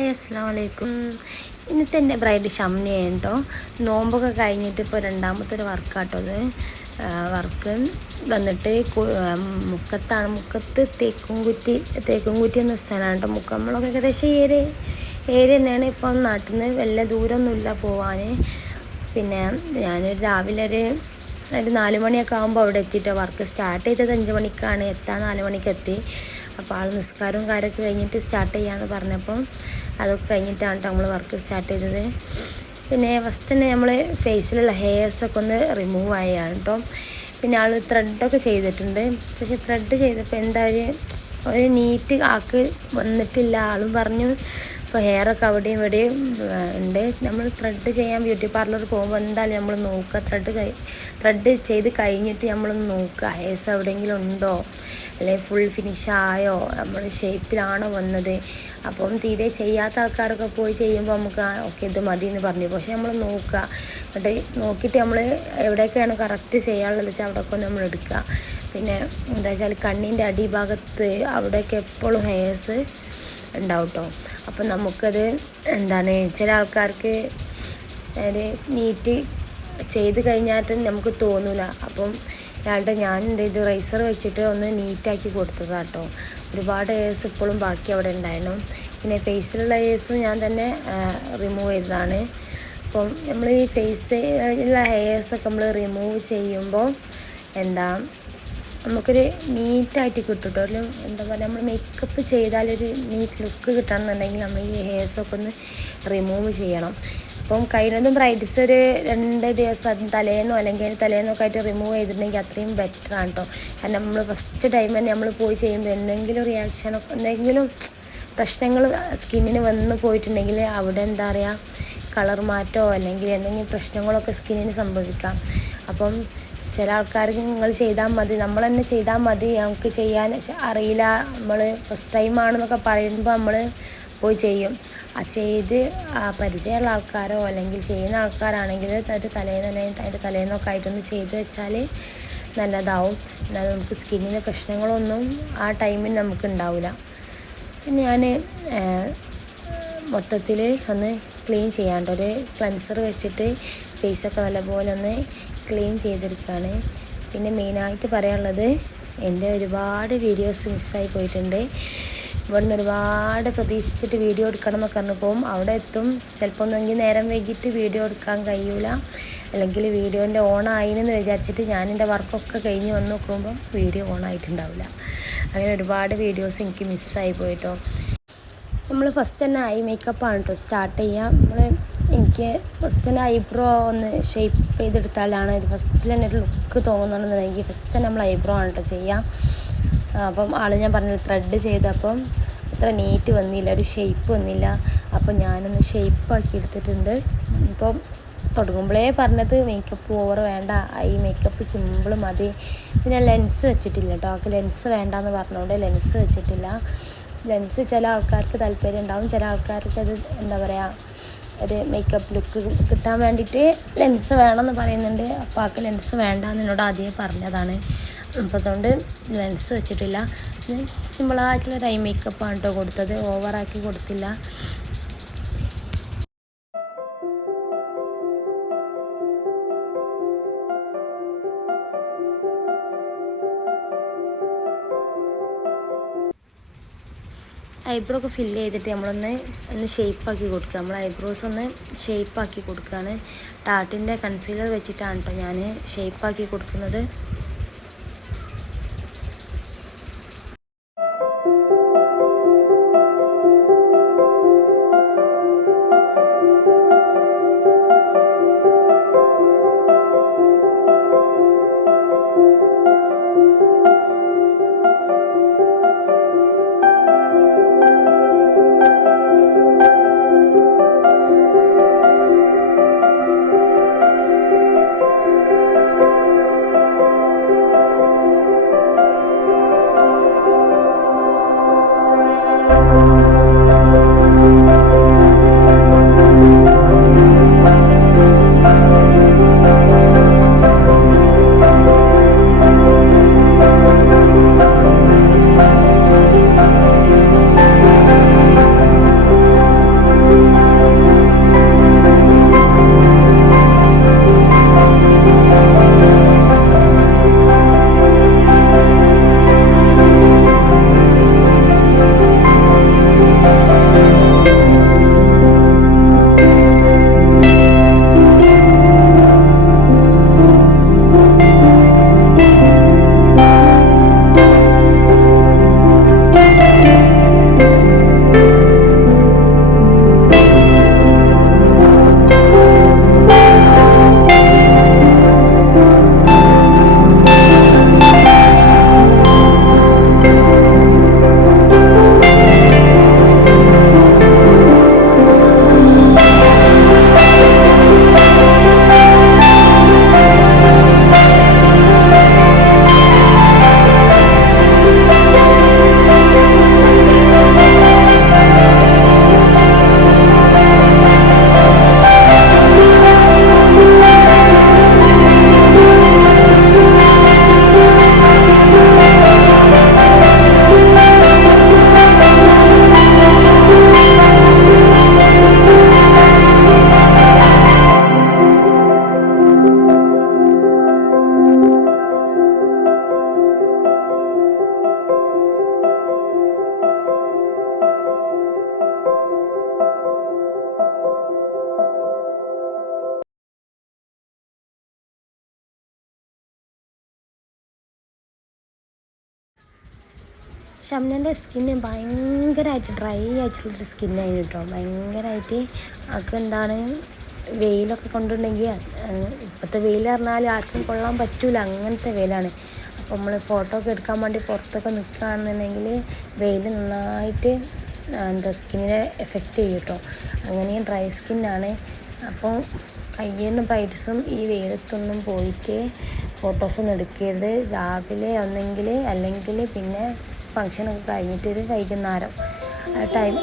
Hi അസ്സലാമു അലൈക്കും. ഇന്നത്തെ എൻ്റെ ബ്രൈഡ് ഷംനയാണ് കേട്ടോ. നോമ്പൊക്കെ കഴിഞ്ഞിട്ട് ഇപ്പോൾ രണ്ടാമത്തെ വർക്കാട്ടോ അത്. വർക്ക് വന്നിട്ട് മുക്കത്ത് തേക്കുംകുറ്റി എന്ന സ്ഥലമാണ് കേട്ടോ. നമ്മളൊക്കെ ഏകദേശം ഏരിയ തന്നെയാണ്. ഇപ്പം നാട്ടിൽ നിന്ന് വലിയ ദൂരമൊന്നുമില്ല പോവാൻ. പിന്നെ ഞാനൊരു രാവിലെ ഒരു 4 മണിയൊക്കെ ആകുമ്പോൾ അവിടെ എത്തിയിട്ടോ. വർക്ക് സ്റ്റാർട്ട് ചെയ്തത് 5 മണിക്കാണ്, എത്താൻ 4 മണിക്ക് എത്തി. അപ്പോൾ ആൾ നിസ്കാരവും കാര്യമൊക്കെ കഴിഞ്ഞിട്ട് സ്റ്റാർട്ട് ചെയ്യാമെന്ന് പറഞ്ഞപ്പം അതൊക്കെ കഴിഞ്ഞിട്ടാണ് കേട്ടോ നമ്മൾ വർക്ക് സ്റ്റാർട്ട് ചെയ്തത്. പിന്നെ ഫസ്റ്റ് തന്നെ നമ്മൾ ഫേസിലുള്ള ഹെയർസൊക്കെ ഒന്ന് റിമൂവ് ആയാണ് കേട്ടോ. പിന്നെ ആൾ ത്രെഡൊക്കെ ചെയ്തിട്ടുണ്ട്. പക്ഷേ ത്രെഡ് ചെയ്തപ്പോൾ എന്താ ഒരു നീറ്റ് ആക്ക് വന്നിട്ടില്ല. ആളും പറഞ്ഞു ഇപ്പോൾ ഹെയറൊക്കെ അവിടെയും ഇവിടെയും ഉണ്ട്. നമ്മൾ ത്രെഡ് ചെയ്യാൻ ബ്യൂട്ടി പാർലർ പോകുമ്പോൾ എന്തായാലും നമ്മൾ നോക്കുക, ത്രെഡ് ചെയ്ത് കഴിഞ്ഞിട്ട് നമ്മളൊന്ന് നോക്കുക ഹെയർസ് എവിടെയെങ്കിലും ഉണ്ടോ, അല്ലെങ്കിൽ ഫുൾ ഫിനിഷായോ, നമ്മൾ ഷേപ്പിലാണോ വന്നത്. അപ്പം തീരെ ചെയ്യാത്ത ആൾക്കാരൊക്കെ പോയി ചെയ്യുമ്പോൾ നമുക്ക് ഓക്കെ ഇത് മതി എന്ന് പറഞ്ഞു. പക്ഷേ നമ്മൾ നോക്കുക, എന്നിട്ട് നോക്കിയിട്ട് നമ്മൾ എവിടെയൊക്കെയാണ് കറക്റ്റ് ചെയ്യാനുള്ളത് വെച്ചാൽ അവിടെയൊക്കെ നമ്മൾ എടുക്കുക. പിന്നെ എന്താ വെച്ചാൽ കണ്ണിൻ്റെ അടിഭാഗത്ത് അവിടെയൊക്കെ എപ്പോഴും ഹെയർസ് ഉണ്ടാവും കേട്ടോ. അപ്പം നമുക്കത് ചില ആൾക്കാർക്ക് ഒരു നീറ്റ് ചെയ്ത് കഴിഞ്ഞാൽ നമുക്ക് തോന്നില്ല. അപ്പം ഞാൻ എന്ത് ചെയ്തു, റൈസർ വെച്ചിട്ട് ഒന്ന് നീറ്റാക്കി കൊടുത്തതാണ് കേട്ടോ. ഒരുപാട് ഹെയർസ് ഇപ്പോഴും ബാക്കി അവിടെ ഉണ്ടായിരുന്നു. പിന്നെ ഫേസിലുള്ള ഹെയർസും ഞാൻ തന്നെ റിമൂവ് ചെയ്തതാണ്. അപ്പം നമ്മൾ ഈ ഫേസിലുള്ള ഹെയർസൊക്കെ നമ്മൾ റിമൂവ് ചെയ്യുമ്പോൾ നമുക്കൊരു നീറ്റായിട്ട് കിട്ടും കേട്ടോ. നമ്മൾ മേക്കപ്പ് ചെയ്താലൊരു നീറ്റ് ലുക്ക് കിട്ടണമെന്നുണ്ടെങ്കിൽ നമ്മൾ ഈ ഹെയർസൊക്കെ ഒന്ന് റിമൂവ് ചെയ്യണം. അപ്പം കഴിയുന്നതും ബ്രൈഡ്സ് ഒരു 2 ദിവസം തലേന്നോ അല്ലെങ്കിൽ തലേന്നൊക്കെ ആയിട്ട് റിമൂവ് ചെയ്തിട്ടുണ്ടെങ്കിൽ അത്രയും ബെറ്ററാണ് കേട്ടോ. കാരണം നമ്മൾ ഫസ്റ്റ് ടൈം തന്നെ നമ്മൾ പോയി ചെയ്യുമ്പോൾ എന്തെങ്കിലും റിയാക്ഷനോ എന്തെങ്കിലും പ്രശ്നങ്ങൾ സ്കിന്നിന് വന്ന് പോയിട്ടുണ്ടെങ്കിൽ അവിടെ കളർ മാറ്റമോ അല്ലെങ്കിൽ എന്തെങ്കിലും പ്രശ്നങ്ങളൊക്കെ സ്കിന്നിന് സംഭവിക്കാം. അപ്പം ചില ആൾക്കാർക്ക് നിങ്ങൾ ചെയ്താൽ മതി, നമ്മൾ തന്നെ ചെയ്താൽ മതി, നമുക്ക് ചെയ്യാൻ അറിയില്ല, നമ്മൾ ഫസ്റ്റ് ടൈമാണെന്നൊക്കെ പറയുമ്പോൾ നമ്മൾ പോയി ചെയ്യും. ചെയ്ത് പരിചയമുള്ള ആൾക്കാരോ അല്ലെങ്കിൽ ചെയ്യുന്ന ആൾക്കാരാണെങ്കിൽ അതിൻ്റെ തലേന്നൊക്കെ ആയിട്ടൊന്ന് ചെയ്ത് വെച്ചാൽ നല്ലതാവും. എന്നാൽ നമുക്ക് സ്കിന്നിന് പ്രശ്നങ്ങളൊന്നും ആ ടൈമിൽ നമുക്ക് ഉണ്ടാവില്ല. പിന്നെ ഞാൻ മൊത്തത്തിൽ ഒന്ന് ക്ലീൻ ചെയ്യാണ്ട് ഒരു ക്ലെൻസർ വെച്ചിട്ട് ഫേസൊക്കെ നല്ലപോലെ ഒന്ന് ക്ലീൻ ചെയ്തെടുക്കുകയാണ്. പിന്നെ മെയിനായിട്ട് പറയാനുള്ളത്, എൻ്റെ ഒരുപാട് വീഡിയോസ് മിസ്സായി പോയിട്ടുണ്ട്. ഇവിടുന്ന് ഒരുപാട് പ്രതീക്ഷിച്ചിട്ട് വീഡിയോ എടുക്കണം എന്നൊക്കെ പറഞ്ഞു പോകും. അവിടെ എത്തും ചിലപ്പോൾ ഒന്നെങ്കിൽ നേരം വൈകിട്ട് വീഡിയോ എടുക്കാൻ കഴിയൂല, അല്ലെങ്കിൽ വീഡിയോൻ്റെ ഓണായിന്ന് വിചാരിച്ചിട്ട് ഞാൻ എൻ്റെ വർക്കൊക്കെ കഴിഞ്ഞ് വന്ന് നോക്കുമ്പോൾ വീഡിയോ ഓണായിട്ടുണ്ടാവില്ല. അങ്ങനെ ഒരുപാട് വീഡിയോസ് എനിക്ക് മിസ്സായി പോയിട്ടോ. നമ്മൾ ഫസ്റ്റ് തന്നെ ഐ മേക്കപ്പാണ് കേട്ടോ സ്റ്റാർട്ട് ചെയ്യുക. എനിക്ക് ഫസ്റ്റ് തന്നെ ഐബ്രോ ഒന്ന് ഷേപ്പ് ചെയ്തെടുത്താലാണ് ഫസ്റ്റിൽ തന്നെ ഒരു ലുക്ക് തോന്നുന്നുണ്ടെന്നുണ്ടെങ്കിൽ ഫസ്റ്റ് തന്നെ നമ്മൾ ഐബ്രോ ആണ് കേട്ടോ ചെയ്യുക. അപ്പം ഞാൻ പറഞ്ഞത് ത്രെഡ് ചെയ്തപ്പം അത്ര നീറ്റ് വന്നില്ല, ഒരു ഷേപ്പ് വന്നില്ല. അപ്പം ഞാനൊന്ന് ഷേപ്പാക്കി എടുത്തിട്ടുണ്ട്. ഇപ്പം തുടങ്ങുമ്പോഴേ പറഞ്ഞത് മേക്കപ്പ് ഓവർ വേണ്ട, ഐ മേക്കപ്പ് സിമ്പിൾ മതി. പിന്നെ ലെൻസ് വെച്ചിട്ടില്ല കേട്ടോ. ആൾക്ക് ലെൻസ് വേണ്ടാന്ന് പറഞ്ഞുകൊണ്ട് ലെൻസ് വെച്ചിട്ടില്ല. ലെൻസ് ചില ആൾക്കാർക്ക് താല്പര്യം ഉണ്ടാവും, ചില ആൾക്കാർക്ക് അത് ഒരു മേക്കപ്പ് ലുക്ക് കിട്ടാൻ വേണ്ടിയിട്ട് ലെൻസ് വേണമെന്ന് പറയുന്നുണ്ട്. അപ്പോൾ ആൾക്ക് ലെൻസ് വേണ്ടാന്ന് എന്നോട് ആദ്യമേ പറഞ്ഞതാണ്. അപ്പോൾ അതുകൊണ്ട് ലെൻസ് വെച്ചിട്ടില്ല. സിമ്പിളായിട്ടുള്ളൊരു ഐ മേക്കപ്പാണ് കേട്ടോ കൊടുത്തത്, ഓവറാക്കി കൊടുത്തില്ല. ഐബ്രോ ഒക്കെ ഫില്ല് ചെയ്തിട്ട് നമ്മളൊന്ന് ഷേപ്പാക്കി കൊടുക്കുക. നമ്മൾ ഐബ്രോസ് ഒന്ന് ഷേപ്പാക്കി കൊടുക്കുകയാണ്. ടാർട്ടിൻ്റെ കൺസീലർ വെച്ചിട്ടാണ് കേട്ടോ ഞാൻ ഷേപ്പാക്കി കൊടുക്കുന്നത്. ഷംനൻ്റെ സ്കിന്ന് ഭയങ്കരമായിട്ട് ഡ്രൈ ആയിട്ടുള്ളൊരു സ്കിന്നായിരുന്നു കേട്ടോ. ഭയങ്കരമായിട്ട് ആൾക്ക് എന്താണ് വെയിലൊക്കെ കൊണ്ടുണ്ടെങ്കിൽ ഇപ്പോഴത്തെ വെയിൽ പറഞ്ഞാൽ ആർക്കും കൊള്ളാൻ പറ്റില്ല, അങ്ങനത്തെ വെയിലാണ്. അപ്പോൾ നമ്മൾ ഫോട്ടോ ഒക്കെ എടുക്കാൻ വേണ്ടി പുറത്തൊക്കെ നിൽക്കുകയാണെന്നുണ്ടെങ്കിൽ വെയിൽ നന്നായിട്ട് സ്കിന്നിനെ എഫക്റ്റ് ചെയ്യും കേട്ടോ. അങ്ങനെയും ഡ്രൈ സ്കിന്നാണ്. അപ്പോൾ കയ്യിലും ബ്രൈറ്റ്സും ഈ വെയിലത്തൊന്നും പോയിട്ട് ഫോട്ടോസൊന്നും എടുക്കരുത്. രാവിലെ ഒന്നെങ്കിൽ അല്ലെങ്കിൽ പിന്നെ ഫങ്ഷനൊക്കെ കഴിഞ്ഞിട്ട് ഒരു വൈകുന്നേരം ആ ടൈം.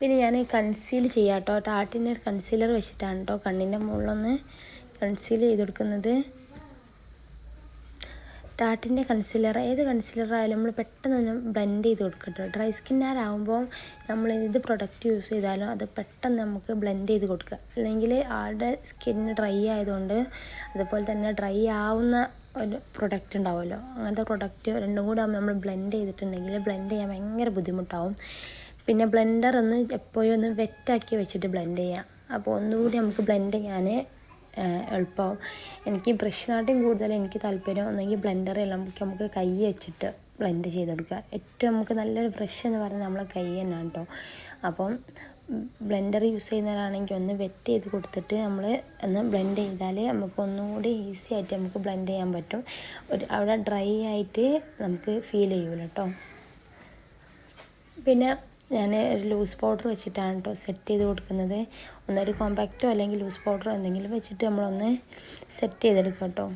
പിന്നെ ഞാൻ കൺസീൽ ചെയ്യാം കേട്ടോ. ടാറ്റിൻ്റെ കൺസീലർ വെച്ചിട്ടാണ് കേട്ടോ കണ്ണിൻ്റെ മുകളിലൊന്ന് കൺസീൽ ചെയ്ത് കൊടുക്കുന്നത്. ടാറ്റിൻ്റെ കൺസീലർ, ഏത് കൺസീലർ ആയാലും നമ്മൾ പെട്ടെന്ന് ബ്ലെൻഡ് ചെയ്ത് കൊടുക്കട്ടോ. ഡ്രൈ സ്കിന്നാരാകുമ്പോൾ നമ്മൾ ഏത് പ്രൊഡക്റ്റ് യൂസ് ചെയ്താലും അത് പെട്ടെന്ന് നമുക്ക് ബ്ലെൻഡ് ചെയ്ത് കൊടുക്കുക. അല്ലെങ്കിൽ ആളുടെ സ്കിന്ന് ഡ്രൈ ആയതുകൊണ്ട്, അതുപോലെ തന്നെ ഡ്രൈ ആവുന്ന ഒരു പ്രൊഡക്റ്റ് ഉണ്ടാവുമല്ലോ, അങ്ങനത്തെ പ്രൊഡക്റ്റ് രണ്ടും കൂടെ നമ്മൾ ബ്ലെൻഡ് ചെയ്തിട്ടുണ്ടെങ്കിൽ ബ്ലെൻഡ് ചെയ്യാൻ ഭയങ്കര ബുദ്ധിമുട്ടാവും. പിന്നെ ബ്ലെൻഡർ ഒന്ന് എപ്പോഴും ഒന്ന് വെറ്റാക്കി വെച്ചിട്ട് ബ്ലെൻഡ് ചെയ്യാം. അപ്പോൾ ഒന്നുകൂടി നമുക്ക് ബ്ലെൻഡ് ചെയ്യാൻ എളുപ്പമാവും. എനിക്ക് ബ്രഷിനാട്ടും കൂടുതൽ എനിക്ക് താല്പര്യം ഒന്നെങ്കിൽ ബ്ലെൻഡറിൽ നമുക്ക് കൈ വെച്ചിട്ട് ബ്ലെൻഡ് ചെയ്തെടുക്കുക. ഏറ്റവും നമുക്ക് നല്ലൊരു ബ്രഷ് എന്ന് പറഞ്ഞാൽ നമ്മളെ കൈ തന്നെയാണ് കേട്ടോ. അപ്പം ബ്ലെൻഡർ യൂസ് ചെയ്യുന്നവരാണെങ്കിൽ ഒന്ന് വെറ്റ് ചെയ്ത് കൊടുത്തിട്ട് നമ്മൾ ഒന്ന് ബ്ലെൻഡ് ചെയ്താൽ നമുക്ക് ഒന്നുകൂടി ഈസി ആയിട്ട് നമുക്ക് ബ്ലെൻഡ് ചെയ്യാൻ പറ്റും. അവിടെ ഡ്രൈ ആയിട്ട് നമുക്ക് ഫീൽ ചെയ്യൂല കേട്ടോ. പിന്നെ ഞാൻ ഒരു ലൂസ് പൗഡർ വെച്ചിട്ടാണ് കേട്ടോ സെറ്റ് ചെയ്ത് കൊടുക്കുന്നത്. ഒന്നൊരു കോമ്പാക്റ്റോ അല്ലെങ്കിൽ ലൂസ് പൗഡറോ എന്തെങ്കിലും വെച്ചിട്ട് നമ്മളൊന്ന് സെറ്റ് ചെയ്തെടുക്കാം കേട്ടോ.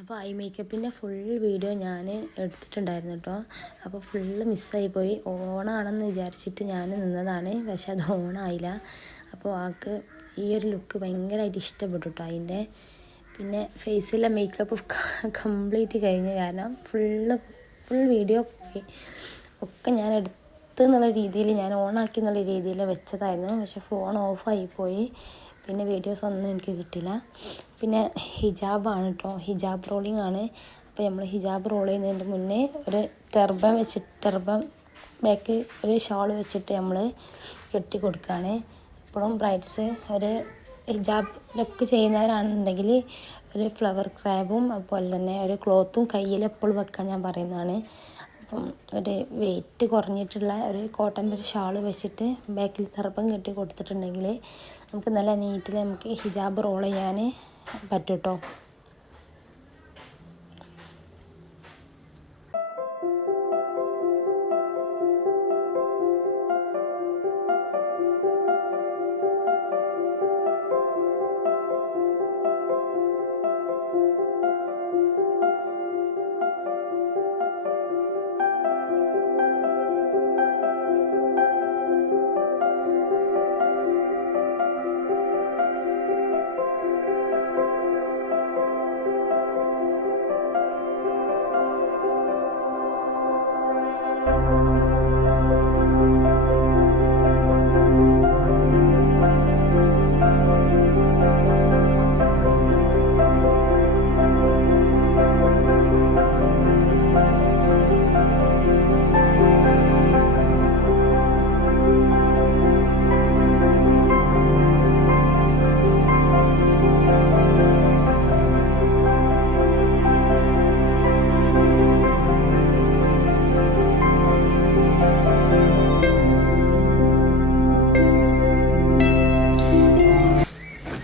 അപ്പോൾ ഐ മേക്കപ്പിൻ്റെ ഫുൾ വീഡിയോ ഞാൻ എടുത്തിട്ടുണ്ടായിരുന്നു കേട്ടോ. അപ്പോൾ ഫുള്ള് മിസ്സായിപ്പോയി. ഓണാണെന്ന് വിചാരിച്ചിട്ട് ഞാൻ നിന്നതാണ്, പക്ഷെ അത് ഓണായില്ല. അപ്പോൾ ആൾക്ക് ഈ ഒരു ലുക്ക് ഭയങ്കരമായിട്ട് ഇഷ്ടപ്പെട്ടു കേട്ടോ അതിൻ്റെ. പിന്നെ ഫേസിലെ മേക്കപ്പ് കംപ്ലീറ്റ് കഴിഞ്ഞ്, കാരണം ഫുൾ വീഡിയോ പോയി. ഒക്കെ ഞാൻ എടുത്തെന്നുള്ള രീതിയിൽ, ഞാൻ ഓണാക്കി എന്നുള്ള രീതിയിൽ വെച്ചതായിരുന്നു, പക്ഷെ ഫോൺ ഓഫായിപ്പോയി. പിന്നെ വീഡിയോസ് ഒന്നും എനിക്ക് കിട്ടില്ല. പിന്നെ ഹിജാബാണ് കേട്ടോ, ഹിജാബ് റോളിംഗ് ആണ്. അപ്പോൾ നമ്മൾ ഹിജാബ് റോൾ ചെയ്യുന്നതിൻ്റെ മുന്നേ ഒരു ടർബൻ ബാക്ക് ഒരു ഷാൾ വെച്ചിട്ട് നമ്മൾ കെട്ടി കൊടുക്കുകയാണ്. എപ്പോഴും ബ്രൈഡ്സ് ഒരു ഹിജാബ് ലുക്ക് ചെയ്യുന്നവരാണെന്നുണ്ടെങ്കിൽ ഒരു ഫ്ലവർ ക്രാബും അതുപോലെ തന്നെ ഒരു ക്ലോത്തും കയ്യിൽ എപ്പോഴും വെക്കാൻ ഞാൻ പറയുന്നതാണ്. അപ്പം ഒരു വെയിറ്റ് കുറഞ്ഞിട്ടുള്ള ഒരു കോട്ടൻ്റെ ഒരു ഷാൾ വെച്ചിട്ട് ബാക്കിൽ ടർബൻ കെട്ടി കൊടുത്തിട്ടുണ്ടെങ്കിൽ നമുക്ക് നല്ല നീറ്റിൽ നമുക്ക് ഹിജാബ് റോൾ ചെയ്യാൻ പറ്റും കേട്ടോ.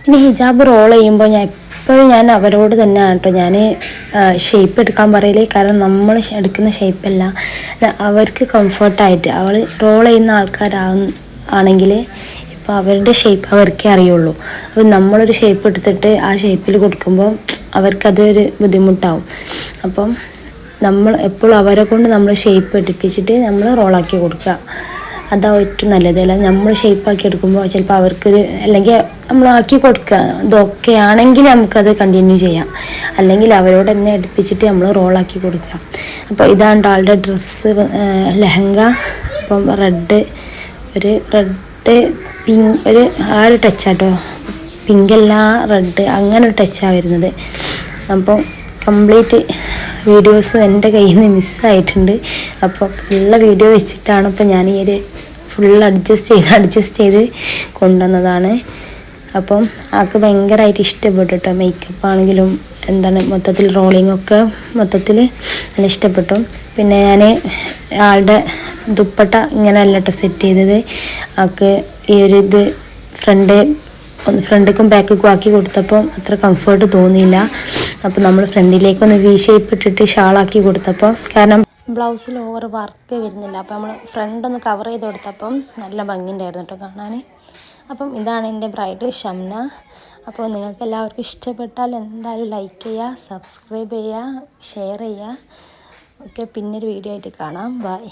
പിന്നെ ഹിജാബ് റോൾ ചെയ്യുമ്പോൾ എപ്പോഴും ഞാൻ അവരോട് തന്നെയാണ് കേട്ടോ ഞാൻ ഷേപ്പ് എടുക്കാൻ പറയലേ. കാരണം നമ്മൾ എടുക്കുന്ന ഷേപ്പല്ല അവർക്ക് കംഫർട്ടായിട്ട് അവൾ റോൾ ചെയ്യുന്ന ആൾക്കാരാണെങ്കിൽ ഇപ്പോൾ അവരുടെ ഷേപ്പ് അവർക്കേ അറിയുള്ളൂ. അപ്പം നമ്മളൊരു ഷേപ്പ് എടുത്തിട്ട് ആ ഷേപ്പിൽ കൊടുക്കുമ്പോൾ അവർക്കതൊരു ബുദ്ധിമുട്ടാവും. അപ്പം നമ്മൾ എപ്പോഴും അവരെ കൊണ്ട് നമ്മൾ ഷേപ്പ് എടുപ്പിച്ചിട്ട് നമ്മൾ റോളാക്കി കൊടുക്കുക. അതാ ഏറ്റവും നല്ലത്. അല്ല നമ്മൾ ഷേപ്പാക്കി എടുക്കുമ്പോൾ ചിലപ്പോൾ അവർക്കൊരു അല്ലെങ്കിൽ നമ്മൾ ആക്കി കൊടുക്കുക ഇതൊക്കെ ആണെങ്കിൽ നമുക്കത് കണ്ടിന്യൂ ചെയ്യാം. അല്ലെങ്കിൽ അവരോട് തന്നെ എടുപ്പിച്ചിട്ട് നമ്മൾ റോളാക്കി കൊടുക്കുക. അപ്പോൾ ഇതാണ് ആളുടെ ഡ്രസ്സ് ലെഹങ്ക. അപ്പം റെഡ് പിങ്ക് ഒരു ആ ഒരു ടച്ചാട്ടോ, പിങ്കല്ല റെഡ് അങ്ങനെ ഒരു ടച്ചാണ് വരുന്നത്. അപ്പം കംപ്ലീറ്റ് വീഡിയോസും എൻ്റെ കയ്യിൽ നിന്ന് മിസ്സായിട്ടുണ്ട്. അപ്പോൾ ഉള്ള വീഡിയോ വെച്ചിട്ടാണ് ഇപ്പോൾ ഞാൻ ഈ ഒരു ഫുൾ അഡ്ജസ്റ്റ് ചെയ്ത് കൊണ്ടുവന്നതാണ്. അപ്പം ആൾക്ക് ഭയങ്കരമായിട്ട് ഇഷ്ടപ്പെട്ടു കേട്ടോ. മേക്കപ്പ് ആണെങ്കിലും മൊത്തത്തിൽ റോളിങ്ങൊക്കെ മൊത്തത്തിൽ നല്ല ഇഷ്ടപ്പെട്ടു. പിന്നെ ഞാൻ ആളുടെ ദുപ്പട്ട ഇങ്ങനെയല്ല കേട്ടോ സെറ്റ് ചെയ്തത്. ആൾക്ക് ഈ ഒരു ഇത് ഫ്രണ്ടിലേക്കും ബാക്കിലേക്കും ആക്കി കൊടുത്തപ്പോൾ അത്ര കംഫർട്ട് തോന്നിയില്ല. അപ്പോൾ നമ്മൾ ഫ്രണ്ടിലേക്കൊന്ന് വി ഷേപ്പ് ഇട്ടിട്ട് ഷാളാക്കി കൊടുത്തപ്പോൾ, കാരണം ബ്ലൗസിൽ ഓവർ വർക്ക് വരുന്നില്ല, അപ്പോൾ നമ്മൾ ഫ്രണ്ടൊന്ന് കവർ ചെയ്ത് കൊടുത്തപ്പം നല്ല ഭംഗിയുണ്ടായിരുന്നു കേട്ടോ കാണാൻ. അപ്പം ഇതാണ് എൻ്റെ ബ്രൈഡ് ഷംന. അപ്പോൾ നിങ്ങൾക്ക് എല്ലാവർക്കും ഇഷ്ടപ്പെട്ടാൽ എന്തായാലും ലൈക്ക് ചെയ്യുക, സബ്സ്ക്രൈബ് ചെയ്യുക, ഷെയർ ചെയ്യുക. ഓക്കെ, പിന്നൊരു വീഡിയോ ആയിട്ട് കാണാം. ബൈ.